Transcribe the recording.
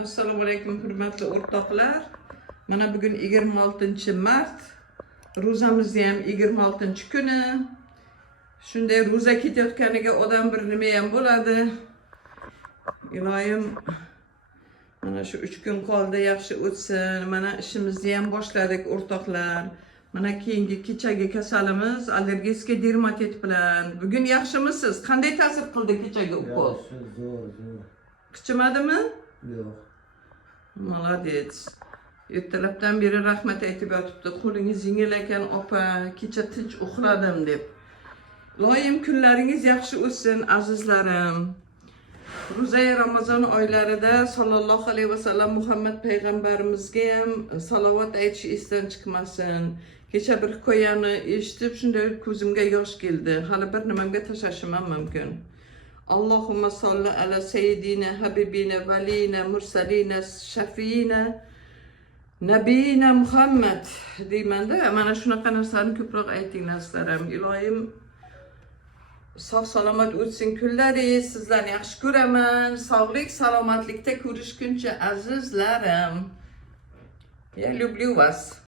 Assalomu alaykum hurmatli o'rtoqlar. Mana bugun 26-mart. Ro'zamizni ham 26-kuni. Shunday ro'za ketayotganiga odam bir nima ham bo'ladi. Iloyim mana shu 3 kun qoldi, yaxshi o'tsin. Mana ishimizni ham boshladik o'rtoqlar. Mana keyingi kechagi kasalimiz allergik dermatit bilan. Bugun yaxshimisiz? Qanday ta'sir qildi kechagi ukol? Zo'r. Qichimadimi? Yo'q. Молодец. Ertalabdan beri rahmat aytib yotibdi. Qo'lingiz yengil ekan opa, kecha tinch uxladim deb. Iloyim kunlaringiz yaxshi o'tsin azizlarim. Ro'za Ramazon oylarida sallallohu alayhi vasallam Muhammad payg'ambarimizga ham salovat aytish esdan chiqmasin. Kecha bir hikoyani eshitib shunday ko'zimga yosh keldi. Hali bir nimamga tashlashim ham mumkin. Allohumma solli ala sayyidina habibina valina mursalina shafina nabiyina Muhammad deymanda, mana shunaqa narsani ko'proq ayting narsalarim. Iloyim sog' salomat o'tsin kunlaringiz. Sizlarni yaxshi ko'raman. Sog'lik, salomatlikda ko'rishguncha azizlarim. Я люблю вас.